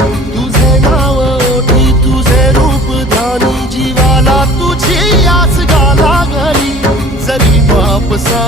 तुझे नाव ओठी तुझे रूप ध्यानी जीवाला तुझी आस गाला घरी जरी बाप सा